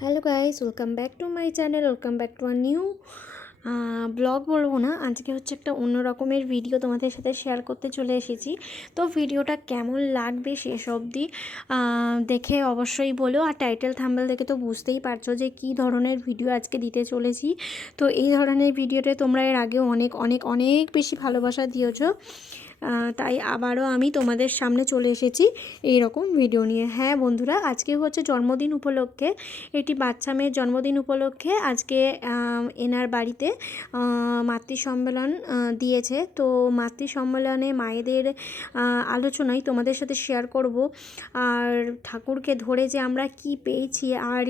Hello guys welcome back to my channel welcome back to our new vlog বলব না। আজকে হচ্ছে একটা অন্য রকমের ভিডিও তোমাদের সাথে শেয়ার করতে চলে এসেছি। তো ভিডিওটা কেমন লাগবে শেষ অবধি দেখে অবশ্যই বলো। আর টাইটেল থাম্বেল দেখে তো বুঝতেই পারছ যে কী ধরনের ভিডিও আজকে দিতে চলেছি। তো এই ধরনের ভিডিওতে তোমরা এর আগেও অনেক অনেক অনেক বেশি ভালোবাসা দিয়েছ। তাই আবারও আমি তোমাদের সামনে চলে এসেছি এই রকম ভিডিও নিয়ে। হ্যাঁ বন্ধুরা আজকে হচ্ছে জন্মদিন উপলক্ষে এটি বাচ্চা মেয়ের জন্মদিন উপলক্ষে আজকে এনার বাড়িতে মাতৃ সম্মেলন দিয়েছে। তো মাতৃ সম্মেলনে মায়েদের আহ, আলোচনায় তোমাদের সাথে শেয়ার করব। আর ঠাকুরকে ধরে যে আমরা কি পেয়েছি আর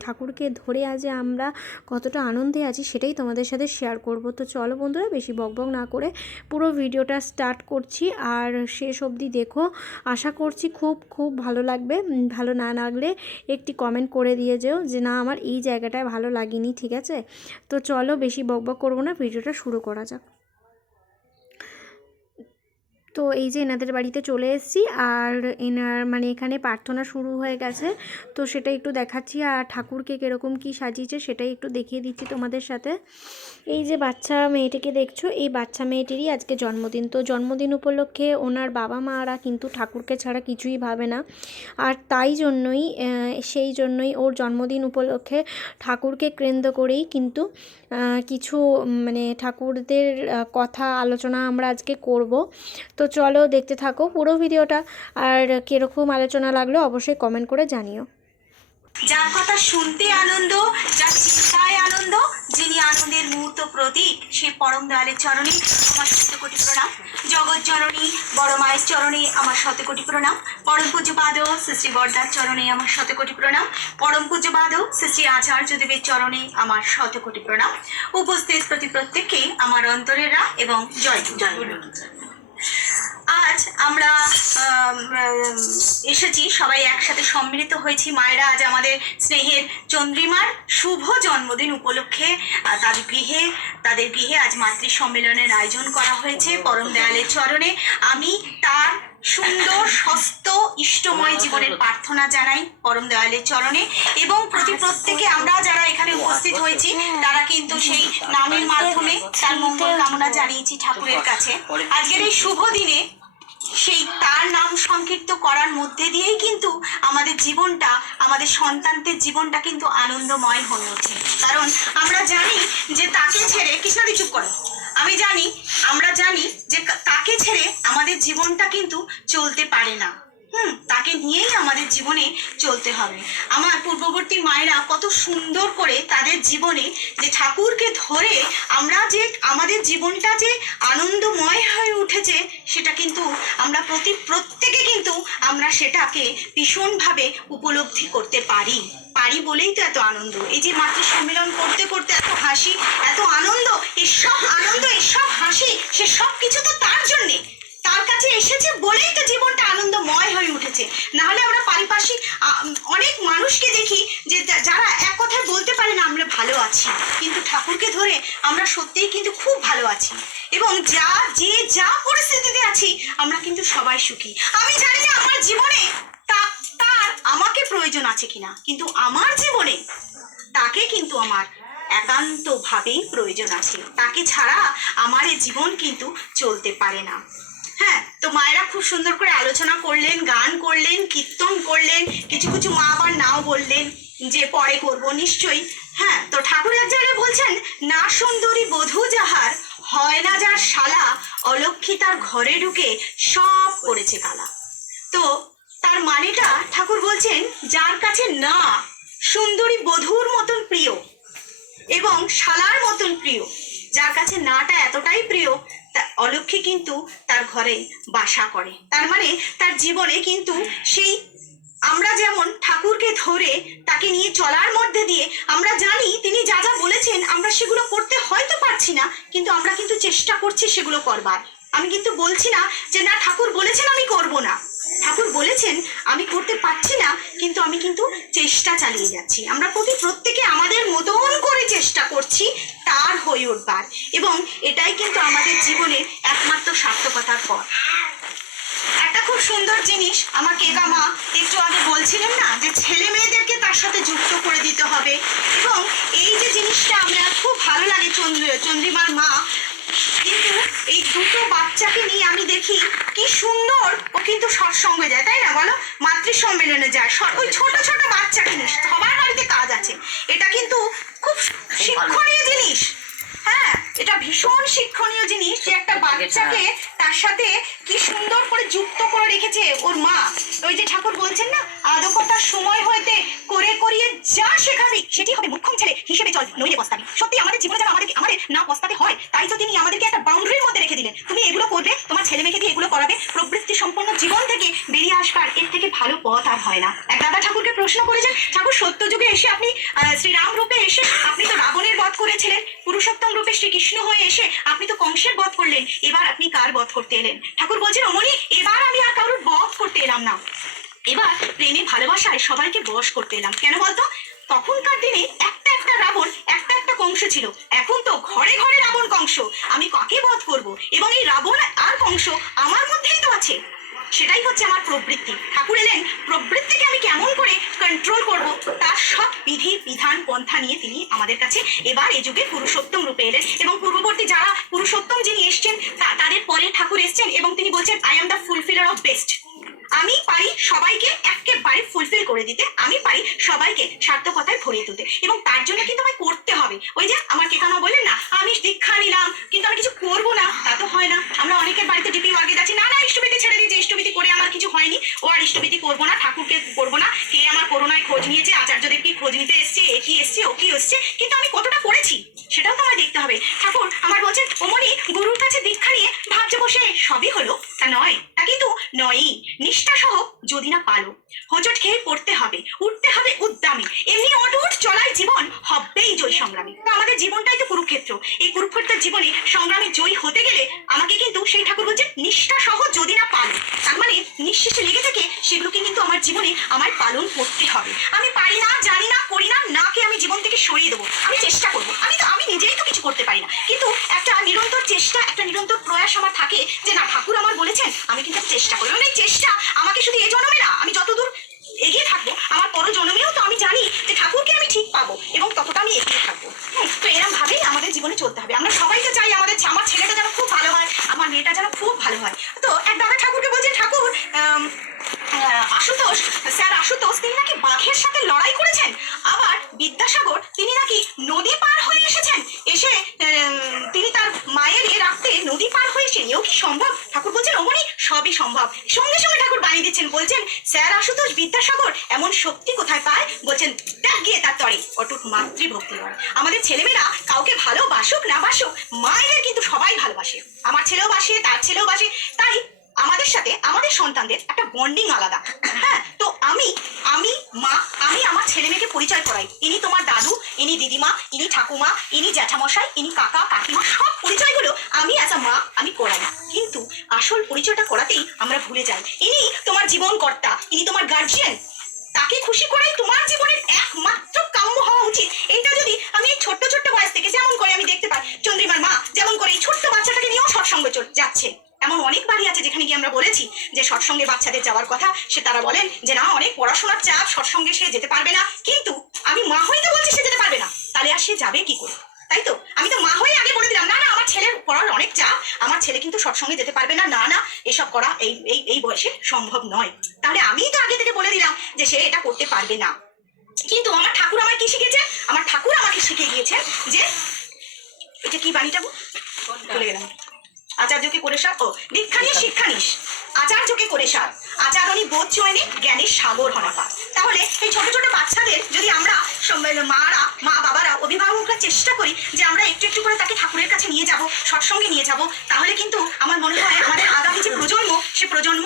ঠাকুরকে ধরে আজ আমরা কতটা আনন্দে আছি সেটাই তোমাদের সাথে শেয়ার করব। তো চলো বন্ধুরা বেশি বকবক না করে পুরো ভিডিওটা স্টার্ট করছি আর শেষ অবধি দেখো। আশা করছি খুব খুব ভালো লাগবে। ভালো না লাগলে একটি কমেন্ট করে দিয়ে যেও যে না, আমার এই জায়গাটায় ভালো লাগেনি, ঠিক আছে? তো চলো বেশি বকবক করব না, ভিডিওটা শুরু করা যাক। তো এই যে এনাদের বাড়িতে চলে এসেছি আর এনার মানে এখানে প্রার্থনা শুরু হয়ে গেছে। তো সেটা একটু দেখাচ্ছি আর ঠাকুরকে কীরকম কী সাজিয়েছে সেটাই একটু দেখিয়ে দিচ্ছি তোমাদের সাথে। এই যে বাচ্চা মেয়েটিকে দেখছ, এই বাচ্চা মেয়েটিরই আজকে জন্মদিন। তো জন্মদিন উপলক্ষে ওনার বাবা মারা কিন্তু ঠাকুরকে ছাড়া কিছুই ভাবে না। আর তাই জন্যই সেই জন্যই ওর জন্মদিন উপলক্ষে ঠাকুরকে কেন্দ্র করেই কিন্তু কিছু মানে ঠাকুরদের কথা আলোচনা আমরা আজকে করব। তো চলো দেখতে থাকো পুরো ভিডিওটা। আর কীরকম আলোচনা লাগল অবশ্যই কমেন্ট করে জানিও। যার কথা শুনতে আনন্দ যার চিন্তায় আনন্দ যিনি আনন্দের মুহূর্ত প্রতীক সেই পরম দয়ালের চরণে আমার শত কোটি প্রণাম। জগৎ জননী বড় মায়ের চরণে আমার শত কোটি প্রণাম। পরম পূজ্যপাদ শ্রী শ্রী বর্দার চরণে আমার শত কোটি প্রণাম। পরম পূজ্যপাদ শ্রী শ্রী আচার্যদেবের চরণে আমার শত কোটি প্রণাম। উপস্থিত প্রতি প্রত্যেককে আমার অন্তরেরা এবং জয়। জয় আজ আমরা আম, আম, এসেছি সবাই একসাথে সম্মিলিত হয়েছি। মায়েরা আজ আমাদের স্নেহের চন্দ্রিমার শুভ জন্মদিন উপলক্ষে তাদের গৃহে তাদের গৃহে আজ মাতৃ সম্মেলনের আয়োজন করা হয়েছে পরম দয়ালের চরণে। আমি তার সুন্দর সস্ত ইষ্টময় জীবনের প্রার্থনা জানাই পরম দয়ালের চরণে। এবং প্রতি প্রত্যেকে আমরা যারা এখানে উপস্থিত হয়েছি তারা কিন্তু সেই নামের মাধ্যমে তার মঙ্গল কামনা জানিয়েছি ঠাকুরের কাছে। আজকের এই শুভ দিনে সেই তার নাম সংকীর্ত করার মধ্যে দিয়েই কিন্তু আমাদের জীবনটা, আমাদের সন্তানদের জীবনটা কিন্তু আনন্দময় হয়ে ওঠে। কারণ আমরা জানি যে তাকে ছেড়ে কিছু চুপ করো। আমি জানি, আমরা জানি যে তাকে ছেড়ে আমাদের জীবনটা কিন্তু চলতে পারে না। হুম, তাকে নিয়েই আমাদের জীবনে চলতে হবে। আমার পূর্ববর্তী মায়েরা কত সুন্দর করে তাদের জীবনে যে ঠাকুরকে ধরে আমরা যে, আমাদের জীবনটা যে আনন্দময় হয়ে উঠেছে, সেটা কিন্তু আমরা প্রতি, প্রত্যেকে কিন্তু আমরা সেটাকে ভীষণভাবে উপলব্ধি করতে পারি। পারি বলেই তো এত আনন্দ। এই যে মাতৃ সম্মেলন করতে করতে এত হাসি, এত আনন্দ, এসব আনন্দ, এসব হাসি, সে সব কিছু তো তার জন্যে। তার কাছে এসেছে বলেই তো জীবনটা আনন্দময় হয়ে উঠেছে। নাহলে আমরা পারিপার্শ্বিক অনেক মানুষকে দেখি যে যারা এক কথায় বলতে পারে না, আমরা ভালো আছি। কিন্তু ঠাকুরকে ধরে আমরা সত্যিই কিন্তু খুব ভালো আছি। এবং যা, যে যা পরিস্থিতিতে আছি, আমরা কিন্তু সবাই সুখী। আমি জানি যে আমার জীবনে তার আমাকে প্রয়োজন আছে কিনা, কিন্তু আমার জীবনে তাকে কিন্তু আমার একান্তভাবেই প্রয়োজন আছে। তাকে ছাড়া আমার জীবন কিন্তু চলতে পারে না। হ্যাঁ তো মায়েরা খুব সুন্দর করে আলোচনা করলেন, গান করলেন, কীর্তন করলেন, কিছু কিছু মা আবার নাও বললেন যে পরে করব নিশ্চয়ই। হ্যাঁ তো ঠাকুর এক জায়গায় বলছেন, না সুন্দরী বধূ যাহার হয় না যার শালা, অলক্ষী তার ঘরে ঢুকে সব করেছে কালা। তো তার মানেটা ঠাকুর বলছেন, যার কাছে না, সুন্দরী বধূর মতন প্রিয় এবং শালার মতন প্রিয়, যার কাছে নাটা এতটাই প্রিয় অলক্ষী কিন্তু তার ঘরে বাসা করে। তার মানে তার জীবনে কিন্তু সেই আমরা যেমন ঠাকুরকে ধরে তাকে নিয়ে চলার মধ্যে দিয়ে আমরা জানি তিনি যা যা বলেছেন আমরা সেগুলো করতে হয়তো পারছি না, কিন্তু আমরা কিন্তু চেষ্টা করছি সেগুলো করবার। আমি কিন্তু বলছি না যে না, ঠাকুর বলেছেন আমি করব না। ঠাকুর বলেছেন আমি করতে পারছি না, কিন্তু আমি কিন্তু চেষ্টা চালিয়ে যাচ্ছি। আমরা প্রতি প্রত্যেকে আমাদের মতন করে চেষ্টা করছি তার হয়ে উঠবার। এবং এটাই কিন্তু আমাদের জীবনের একমাত্র সার্থকতার পথ। একটা খুব সুন্দর জিনিস আমার কেকা মা একটু আগে বলছিলেন না, যে ছেলে মেয়েদেরকে তার সাথে যুক্ত করে দিতে হবে। এবং এই যে জিনিসটা আমরা, খুব ভালো লাগে চন্দ্র, চন্দ্রিমার মা কিন্তু এই দুটো বাচ্চাকে নিয়ে আমি দেখি কি সুন্দর। ও কিন্তু সৎসঙ্গে যায়, তাই না বলো? মাতৃ সম্মেলনে যায় ওই ছোট ছোট বাচ্চাকে নিয়ে। সবার বাড়িতে কাজ আছে। এটা কিন্তু খুব শিক্ষণীয় জিনিস। হ্যাঁ এটা ভীষণ শিক্ষণীয় জিনিস যে একটা বাচ্চাকে তার সাথে কি সুন্দর করে যুক্ত করে রেখেছে ওর মা। ওই যে ঠাকুর বলছেন না আদকতার সময় হইতে করে করিয়ে যা শেখাবি সেটি হবে মুখ্যম ছেলে হিসেবে চল নইলে পস্তাবি সত্যি আমাদের জীবনে যেন আমাদের আমাদের না পস্তাতে হয় তাই তো তিনি আমাদেরকে একটা বাউন্ডারির মধ্যে রেখে দিলেন তুমি এগুলো করবে তোমার ছেলে মেয়েকে দিয়ে এগুলো করাবে প্রবৃত্তি সম্পন্ন জীবন থেকে বেরিয়ে আসবার এর থেকে ভালো পথ আর হয় না এক প্রশ্ন করেছেন ঠাকুর, সত্য যুগে এসে আপনি শ্রীরাম রূপে এসে আপনি তো রাবণের বধ করেছিলেন। পুরুষোত্তম রূপে শ্রীকৃষ্ণ হয়ে এসে আপনি তো কংসের বধ করলেন। এবার আপনি কার বধ করতে এলেন? ঠাকুর বলছেন, অমনি, এবার আমি আর কারোর বধ করতে এলাম না। এবার প্রেমে ভালোবাসায় সবাইকে বশ করতে এলাম। কেন বলতো? তখনকার দিনে একটা একটা রাবণ, একটা একটা কংস ছিল। এখন তো ঘরে ঘরে রাবণ কংস। আমি কাকে বধ করব? এবং এই রাবণ আর কংস আমার মধ্যেই তো আছে। সেটাই হচ্ছে আমার প্রবৃত্তি। ঠাকুর এলেন, প্রবৃত্তিকে আমি কেমন করে কন্ট্রোল করব, তার সব বিধি, বিধান, পন্থা নিয়ে তিনি আমাদের কাছে এবার এ যুগে পুরুষোত্তম রূপে এলেন এবং পূর্ববর্তী যারা পুরুষোত্তম যিনি এসছেন তাদের পরে ঠাকুর এসছেন এবং তিনি বলছেন I am the fulfiller of best আমি পারি সবাইকে একেবারে ফুলফিল করে দিতে, আমি পারি সবাইকে সার্থকতায় ভরিয়ে তুলতে। এবং তার জন্য কিন্তু আমায় করতে হবে। ওই যে আমার কেকানো বললেন না, আমি দীক্ষা নিলাম, কিন্তু আমি কিছু করব না, তা তো হয় না। আমরা অনেকের বাড়িতে ডিপি ওয়ার্কে যাচ্ছি, না না ইষ্টবিতি ছেড়ে দিয়েছি ইষ্টবিতি করে আমার কিছু হয়নি। ও আর ইষ্টবিতি করব না, ঠাকুরকে করব না। কে আমার করোনায় খোঁজ নিয়েছে আচার্যদেব কি খোঁজ নিতে এসছে, এ কি এসছে, ও কি এসছে, কিন্তু আমি কতটা করেছি, সেটাও তো আমায় দেখতে হবে। ঠাকুর আমার বলছেন অমনি গুরুর কাছে দীক্ষা নিয়ে ভাবছে বসে, সবই হলো, তা নয়। নয়ই। নিষ্ঠা সহ যদি না পালো হোঁচট খেয়ে পড়তে হবে, উঠতে হবে উদ্দামী। এমনি অটুট চলাই জীবন হবেই জয় সংগ্রামী। আমাদের জীবনটাই তো কুরুক্ষেত্র। এই কুরুক্ষেত্রের জীবনে সংগ্রামী জয়ী হতে গেলে আমাকে কিন্তু সেই ঠাকুর বলছে নিষ্ঠা সহ যদি না পালো তার মানে নিঃশেষে লেগে থেকে সেগুলোকে কিন্তু আমার জীবনে আমার পালন করতে হবে। আমি পারি না, জানি না, করি না, নাকে আমি জীবন থেকে সরিয়ে দেবো। আমি চেষ্টা করব। আমি তো, আমি নিজেই তো কিছু করতে পারি না। কিন্তু একটা নিরন্তর চেষ্টা, একটা নিরন্তর প্রয়াস আমার থাকে যে, না, ঠাকুর আমার বলেছেন, আমি কিন্তু চেষ্টা এবং এই চেষ্টা। আমাকে শুধু এই জন্মে না আমি যতদূর এগিয়ে থাকব আমার পর জন্মেও তো আমি জানি যে ঠাকুরকে আমি ঠিক পাবো এবং ততটা আমি এগিয়ে থাকব। হুম, তো এরম ভাবেই আমাদের জীবনে চলতে হবে। আমরা সবাই তো চাই আমাদের আমার ছেলেটা যেন খুব ভালো হয় আমার মেয়েটা যেন খুব ভালো হয়। তো এক দাদা ঠাকুরকে বলছেন ঠাকুর আশুতোষ স্যার আশুতোষ তিনি নাকি বাঘের সাথে লড়াই করেছেন। আবার বিদ্যাসাগর তিনি নাকি নদী পার হয়ে এসেছেন। এসে তিনি তার মায়ের এ রাখতে নদী পার হয়েছেন এও কি সম্ভব? ঠাকুর বলছেন অমনি সবই সম্ভব। সঙ্গে সঙ্গে ঠাকুর বানিয়ে দিচ্ছেন, বলছেন, স্যার আশুতোষ বিদ্যাসাগর, এমন শক্তি কোথায় পায়? বলছেন দেখ গিয়ে তার তরে, অটুট মাতৃভক্তি হয় আমাদের ছেলেমেয়েরা কাউকে ভালোবাসুক না বাসুক, মায়েদের কিন্তু সবাই ভালোবাসে। আমার ছেলেও বাসে, তার ছেলেও বাসে, তাই আমাদের সাথে আমাদের সন্তানদের একটা বন্ডিং আলাদা। হ্যাঁ তো আমি আমি, মা, আমি আমার ছেলে মেয়েকে পরিচয় করাই। ইনি তোমার দাদু, ইনি দিদিমা, ইনি ঠাকুমা, ইনি জ্যাঠামশাই, ইনি কাকা, কাকিমা, সব পরিচয়গুলো আমি অ্যাজ আ মা আমি করাই। কিন্তু আসল পরিচয়টা করাতেই আমরা ভুলে যাই। ইনি তোমার জীবন কর্তা ইনি তোমার গার্জিয়ান তাকে খুশি করাই তোমার জীবনের একমাত্র কাম্য হওয়া উচিত। এইটা যদি আমি এই ছোট্ট ছোট্ট বয়স থেকে যেমন করে আমি দেখতে পাই, চন্দ্রিমার মা যেমন করে এই ছোট্ট বাচ্চাটাকে নিয়েও সৎসঙ্গে যাচ্ছে। এমন অনেক বাড়ি আছে যেখানে গিয়ে আমরা বলেছি যে সৎসঙ্গে বাচ্চাদের যাওয়ার কথা, সে তারা বলেন যে, না, অনেক পড়াশোনার চাপ, সৎসঙ্গে সে যেতে পারবে না। কিন্তু আমি মা হয়ে তো বলছি সে যেতে পারবে না। তাহলে আর সে যাবে কি করে? তাই তো? আমি তো মা হয়ে আগে বলে দিলাম, না না, আমার ছেলের পড়ার অনেক চাপ, আমার ছেলে কিন্তু সৎসঙ্গে যেতে না এসব করা এই এই এই বয়সে সম্ভব নয়। তাহলে আমি তো আগে থেকে বলে দিলাম যে সে এটা করতে পারবে না। কিন্তু আমার ঠাকুর আমায় কি শিখেছে? আমার ঠাকুর আমাকে শিখিয়ে দিয়েছেন যে এটা কি বাণীটা? ভুলে গেলাম। আচার্যকে করে সার। ও, দীক্ষা নিয়ে শিক্ষা নিস। আচার্যকে করে সার। আচারণী বোধ চয়নে জ্ঞানের সাগর হনাপা তাহলে এই ছোট ছোট বাচ্চাদের যদি আমরা মারা, মা বাবারা, অভিভাবকরা চেষ্টা করি যে আমরা একটু একটু করে তাকে ঠাকুরের কাছে নিয়ে যাব, সৎসঙ্গে নিয়ে যাব, তাহলে কিন্তু আমার মনে হয় আমাদের আগামী যে প্রজন্ম সে প্রজন্ম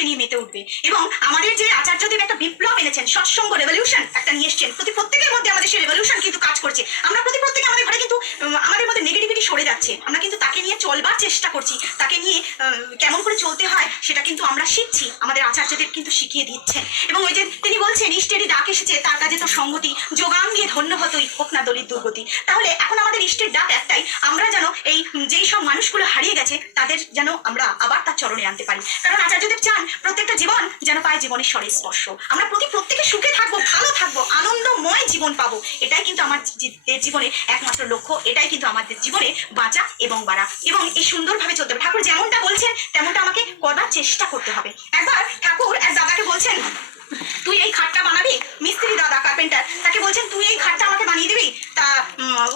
কিন্তু নিয়ে মেতে উঠবে? এবং আমাদের যে আচার্য আচার্যদেব একটা বিপ্লব এনেছেন, সৎসঙ্গ রেভলিউশন একটা নিয়ে এসছেন প্রতি প্রত্যেকের মধ্যে আমাদের সেই রেভলিউশন কিন্তু কাজ করছে। আমরা প্রতি প্রত্যেকে আমাদের ঘরে কিন্তু আমাদের মধ্যে নেগেটিভিটি সরে যাচ্ছে। আমরা কিন্তু তাকে নিয়ে চলবার চেষ্টা করছি। তাকে নিয়ে কেমন করে চলতে হয় সেটা কিন্তু আমরা শিখছি। আমাদের আচার্যদেব কিন্তু শিখিয়ে দিচ্ছেন এবং ওই যে তিনি বলছেন, ইষ্টেরই ডাক এসেছে, তার কাজে তো প্রতি যোগান দিয়ে ধন্য হতই, হোক না দলিত দুর্গতি। তাহলে এখন আমাদের ইষ্টের ডাক একটাই, আমরা যেন এই যেই সব মানুষগুলো হারিয়ে গেছে, তাদের যেন আমরা আবার তার চরণে আনতে পারি। কারণ আচার্যদেব চান, প্রত্যেকটা জীবন যেন পায় জীবনের স্বরের স্পর্শ। আমরা প্রতি প্রত্যেকে সুখে থাকব, ভালো থাকব, আনন্দময় জীবন পাবো। এটাই কিন্তু আমার জীবনে একমাত্র লক্ষ্য, এটাই কিন্তু আমাদের জীবনে বাঁচা এবং বাড়া। এবং এই সুন্দরভাবে চলতে হবে। ঠাকুর যেমনটা বলছেন, তেমনটা আমাকে করবার চেষ্টা করতে হবে। একবার ঠাকুর এক দাদাকে বলছেন, তুই এই খাটটা বানাবি? মিস্ত্রি দাদা, কার্পেন্টার, তাকে বলছেন, তুই এই খাটটা আমাকে বানিয়ে দিবি? তা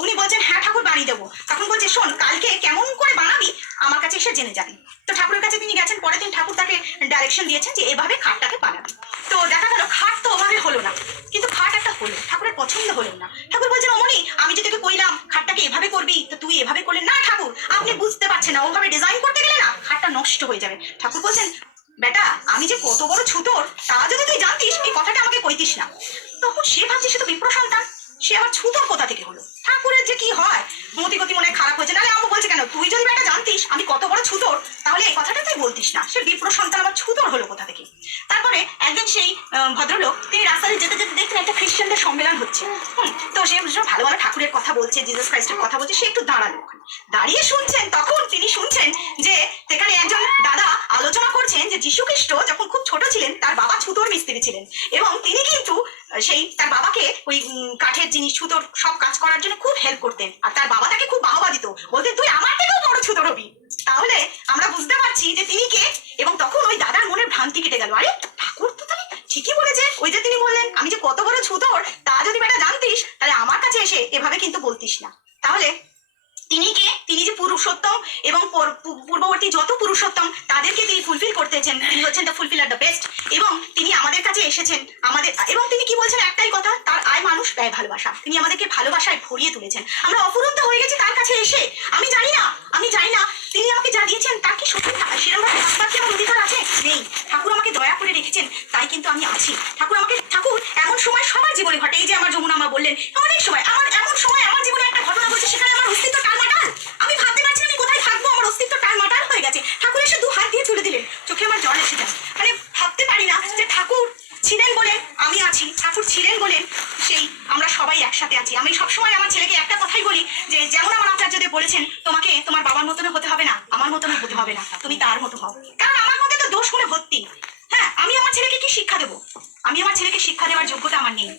উনি বলছেন হ্যাঁ ঠাকুর, বানিয়ে দেবো। তখন বলছে, শোন, কালকে কেমন করে বানাবি, আমার কাছে এসে জেনে যাবি। তো ঠাকুরের কাছে তিনি গেছেন, পরের দিন ঠাকুর তাকে ডাইরেকশন দিয়েছেন যে, এভাবে খাটটাকে বানাবি। তো দেখা গেল, খাট তো ওভাবে হলো না, কিন্তু খাট একটা হলো, ঠাকুরের পছন্দ হলো না ঠাকুর বলছেন অমনি আমি যে তোকে কইলাম খাটটাকে এভাবে করবি? তো তুই এভাবে করলে না ঠাকুর, আপনি বুঝতে পারছেন না, ওভাবে ডিজাইন করতে গেলে না হাতটা নষ্ট হয়ে যাবে। ঠাকুর বলছেন, বেটা, আমি যে কত বড় ছুটোর, তা যদি তুই জানতিস, এই কথাটা আমাকে কইতিস না। তখন সে ভাবছে সে তো বিপ্র সন্তান সে আবার ছুতোর কোথা থেকে হলো ঠাকুরের যে কি হয় মতি গতি মনে হয় খারাপ হয়েছে নাহলে আমু বলছে কেন বেটা জানতিস, আমি কত বড় ছুতোর? তাহলে এই কথাটা তুই বলতিস না। সে বিপ্র সন্তান আবার ছুতোর হলো কোথা থেকে? তারপরে একদিন সেই ভদ্রলোক, তিনি রাস্তায় যেতে যেতে দেখলেন একটা খ্রিস্টানদের সম্মেলন হচ্ছে। তো সে ভালো ভালো ঠাকুরের কথা বলছে জিজাস খ্রাইস্টের কথা বলছে, সে একটু দাঁড়াল দাঁড়িয়ে শুনছেন, তখন তিনি শুনছেন যে সেখানে একজন দাদা আলোচনা করছেন যে যীশু খ্রিস্ট যখন খুব ছোট ছিলেন, তার বাবা ছুতোর মিস্ত্রি ছিলেন। এবং তিনি কিন্তু সেই তার বাবাকে ওই কাঠের জিনিস, ছুতোর সব কাজ করার জন্য খুব হেল্প করতেন। আর তার বাবা তাকে খুব বাহবা দিত। বলতেন, তুই আমার থেকেও ছুতোর তাহলে আমরা বুঝতে পারছি যে তিনি কে, এবং তখন ওই দাদার মনের ভ্রান্তি কেটে গেল। আরে, ঠাকুর তো তাহলে ঠিকই বলেছে। ওই যে তিনি বললেন, আমি যে কত বড় ছুতোর, তা যদি বেটা জানতিস, তাহলে আমার কাছে এসে এভাবে কিন্তু বলতিস না তাহলে তিনি কে তিনি যে পুরুষোত্তম এবং পর- পূ- পূর্ববর্তী যত পুরুষোত্তম তাদেরকে তিনি ফুলফিল করতেছেন তিনি হচ্ছেন দ্য ফুলফিলার দ্য বেস্ট এবং তিনি আমাদের কাছে এসেছেন আমাদের এবং তিনি কি বলছেন একটাই কথা তার আয় মানুষ ব্যয় ভালোবাসা তিনি আমাদেরকে ভালোবাসায় ভরিয়ে তুলেছেন আমরা অফুরন্ত হয়ে গেছি তার কাছে এসে আমি জানি না আমি জানি না। তিনি আমাকে যা দিয়েছেন, তার কি সত্যি? সেরকম থাকবার কি আমার অধিকার আছে? নেই। ঠাকুর আমাকে দয়া করে রেখেছেন, তাই কিন্তু আমি আছি। ঠাকুর আমাকে ঠাকুর, এমন সময় সবার জীবনে ঘটে। এই যে আমার যমুনা মা বললেন, অনেক সময়, আমার এমন সময়, আমার জীবনে একটা ঘটনা ঘটছে সেখানে আমার অস্তিত্ব টালমাটাল আমি ভাবতে পারছি না আমি কোথায় থাকব আমার অস্তিত্ব টালমাটাল হয়ে গেছে ঠাকুর এসে দু হাত দিয়ে তুলে দিলেন চোখে আমার জল এসে যায় মানে ভাবতে পারি না যে ঠাকুর ছিলেন বলে আমি আছি ঠাকুর ছিলেন বলে সেই আমরা সবাই একসাথে আছি আমি সবসময় আমার ছেলেকে একটা কথাই বলি যে যেমন আমার আচার্যদেব বলেছেন, তোমাকে তোমার বাবার মতন হতে হবে না, আমার মতন হতে হবে না, তুমি তার মতো হও। কারণ আমার মধ্যে তো দোষ গুণে ভর্তি। হ্যাঁ আমি আমার ছেলেকে কি শিক্ষা দেবো? আমি আমার ছেলেকে শিক্ষা দেওয়ার যোগ্যতা আমার নেই।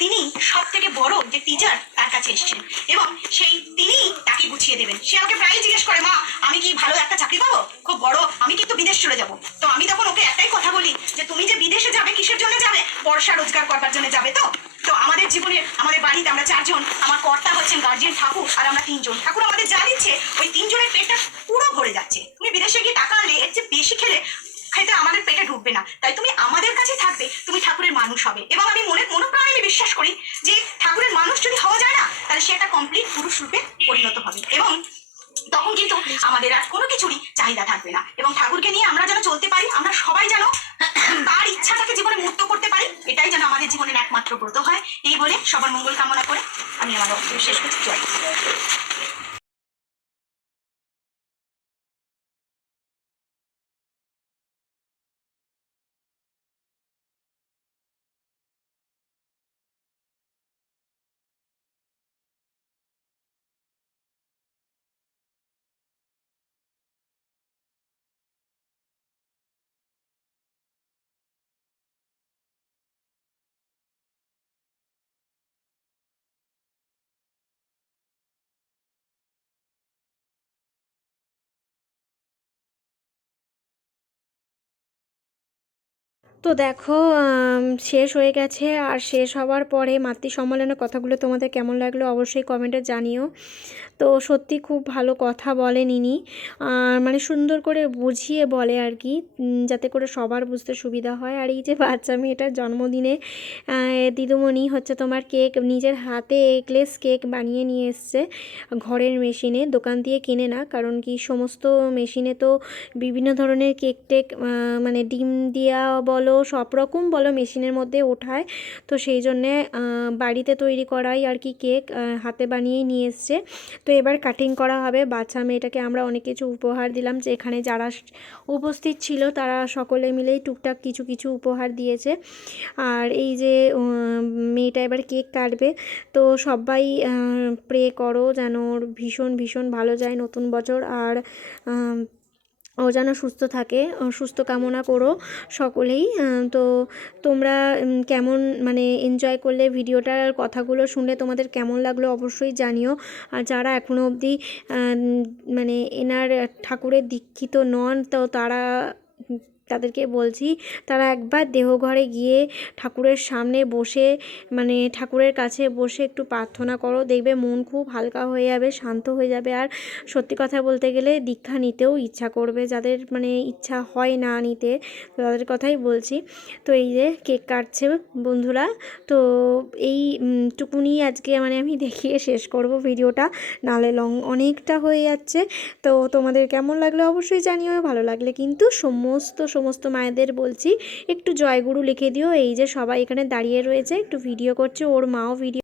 তিনি সব থেকে বড় যে টিচার তার কাছে এসেছেন এবং সেই তিনি তাকে গুছিয়ে দেবেন। সে আমাকে প্রায়ই জিজ্ঞেস করে, মা, আমি কি ভালো একটা চাকরি পাবো? খুব বড়, আমি কিন্তু বিদেশ চলে যাব। তো আমি তখন ওকে একটাই কথা বলি যে, তুমি যে বিদেশে যাবে, কিসের জন্য যাবে? পয়সা রোজগার করবার জন্য যাবে তো? তো আমাদের জীবনে আমাদের বাড়িতে আমরা চারজন, আমার কর্তা হচ্ছেন গার্জিয়ান ঠাকুর আর আমরা তিনজন। ঠাকুর আমাদের যা দিচ্ছে, ওই তিনজনের পেটটা পুরো ভরে যাচ্ছে। তুমি বিদেশে গিয়ে টাকা আনলে, এর চেয়ে বেশি খেলে খেতে আমাদের পেটে ঢুকবে না। তাই তুমি আমাদের কাছে থাকবে, তুমি ঠাকুরের মানুষ হবে। এবং আমি মনে মনোপ্রাণে বিশ্বাস করি যে ঠাকুরের মানুষ যদি হওয়া যায় না, তাহলে সে একটা কমপ্লিট পুরুষ রূপে পরিণত হবে। এবং তখন কিন্তু আমাদের আর কোনো কিছুরই চাহিদা থাকবে না। এবং ঠাকুরকে নিয়ে আমরা যেন চলতে পারি, আমরা সবাই যেন তার ইচ্ছাটাকে জীবনে মুক্ত করতে পারি, এটাই যেন আমাদের জীবনের একমাত্র ব্রত হয়। এই বলে সবার মঙ্গল কামনা করে আমি আমার শেষ করছি। জয়। তো দেখো শেষ হয়ে গেছে আর শেষ হওয়ার পরে মাতৃ সম্মেলনের কথাগুলো তোমাদের কেমন লাগল অবশ্যই কমেন্টে জানিও। তো সত্যি খুব ভালো কথা বলেন ইনি আর মানে সুন্দর করে বুঝিয়ে বলে আর কি যাতে করে সবার বুঝতে সুবিধা হয়। আর এই যে বাচ্চা মেয়েটার জন্মদিনে দিদিমণি হচ্ছে তোমার কেক, নিজের হাতে এগলেস কেক বানিয়ে নিয়ে এসছে ঘরের মেশিনে। দোকান দিয়ে কিনে না, কারণ কি সমস্ত মেশিনে তো বিভিন্ন ধরনের কেক টেক মানে ডিম দেওয়া বলো বলো সব রকম বলো মেশিনের মধ্যে ওঠায়। তো সেই জন্যে বাড়িতে তৈরি করাই আর কি কেক হাতে বানিয়েই নিয়ে এসছে। তো এবার কাটিং করা হবে। বাচ্চা মেয়েটাকে আমরা অনেক কিছু উপহার দিলাম যে এখানে যারা উপস্থিত ছিল তারা সকলে মিলেই টুকটাক কিছু কিছু উপহার দিয়েছে। আর এই যে মেয়েটা এবার কেক কাটবে। তো সবাই প্রে করো যেন ওর ভীষণ ভীষণ ভালো যায় নতুন বছর। আর ও যেন সুস্থ থাকে সুস্থ কামনা করো সকলেই। তো তোমরা কেমন মানে এনজয় করলে ভিডিওটার কথাগুলো শুনলে, তোমাদের কেমন লাগল অবশ্যই জানিও। আর যারা এখনও অবধি মানে এনার ঠাকুরের দীক্ষিত নন, তো তারা তাদেরকে বলছি, তারা একবার দেহঘরে গিয়ে ঠাকুরের সামনে বসে মানে ঠাকুরের কাছে বসে একটু প্রার্থনা করো, দেখবে মন খুব হালকা হয়ে যাবে, শান্ত হয়ে যাবে। আর সত্যি কথা বলতে গেলে দীক্ষা নিতেও ইচ্ছা করবে, যাদের মানে ইচ্ছা হয় না নিতে তাদের কথাই বলছি। তো এই যে কেক কাটছে বন্ধুরা, তো এই টুকুনি আজকে মানে আমি দেখিয়ে শেষ করব ভিডিওটা, নালে লং অনেকটা হয়ে যাচ্ছে। তো তোমাদের কেমন লাগল অবশ্যই জানিও, ভালো লাগলে কিন্তু সমস্ত সমস্ত মায়েদের বলছি, একটু জয়গুরু লিখে দিও। এই যে সবাই এখানে দাঁড়িয়ে রয়েছে, একটু ভিডিও করছে, ওর মাও ভিডিও